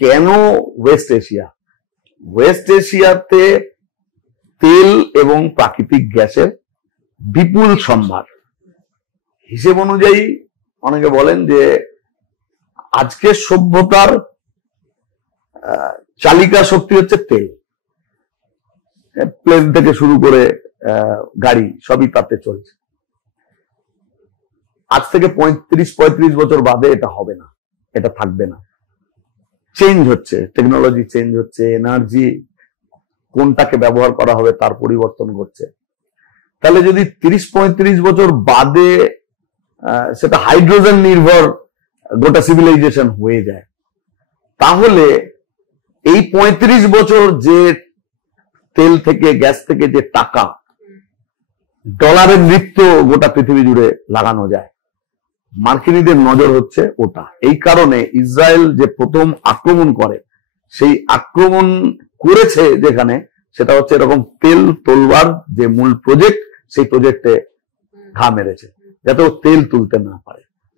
কেন West Asia? West এশিয়াতে তেল এবং প্রাকৃতিক গ্যাসের বিপুল সম্ভার। হিসেব অনুযায়ী অনেকে বলেন যে আজকের সভ্যতার চালিকা শক্তি হচ্ছে তেল। প্লেন থেকে শুরু করে গাড়ি সবই তাতে চলছে। আজ থেকে 35 বছর বাদে এটা হবে না, এটা থাকবে না। চেঞ্জ হচ্ছে, টেকনোলজি চেঞ্জ হচ্ছে, এনার্জি কোনটাকে ব্যবহার করা হবে তার পরিবর্তন ঘটছে। তাহলে যদি 30-35 বছর বাদে সেটা হাইড্রোজেন নির্ভর গোটা সিভিলাইজেশন হয়ে যায়, তাহলে এই 35 বছর যে তেল থেকে গ্যাস থেকে যে টাকা, ডলারের নৃত্য গোটা পৃথিবী জুড়ে লাগানো যায়, মার্কিনীদের নজর হচ্ছে ওটা। এই কারণে ইসরায়েল যে প্রথম আক্রমণ করে, সেই আক্রমণ করেছে যেখানে, সেটা হচ্ছে এরকম তেল তোলবার যে মূল প্রজেক্ট, সেই প্রজেক্টে ঘা মেরেছে যাতে ও তেল তুলতে না পারে।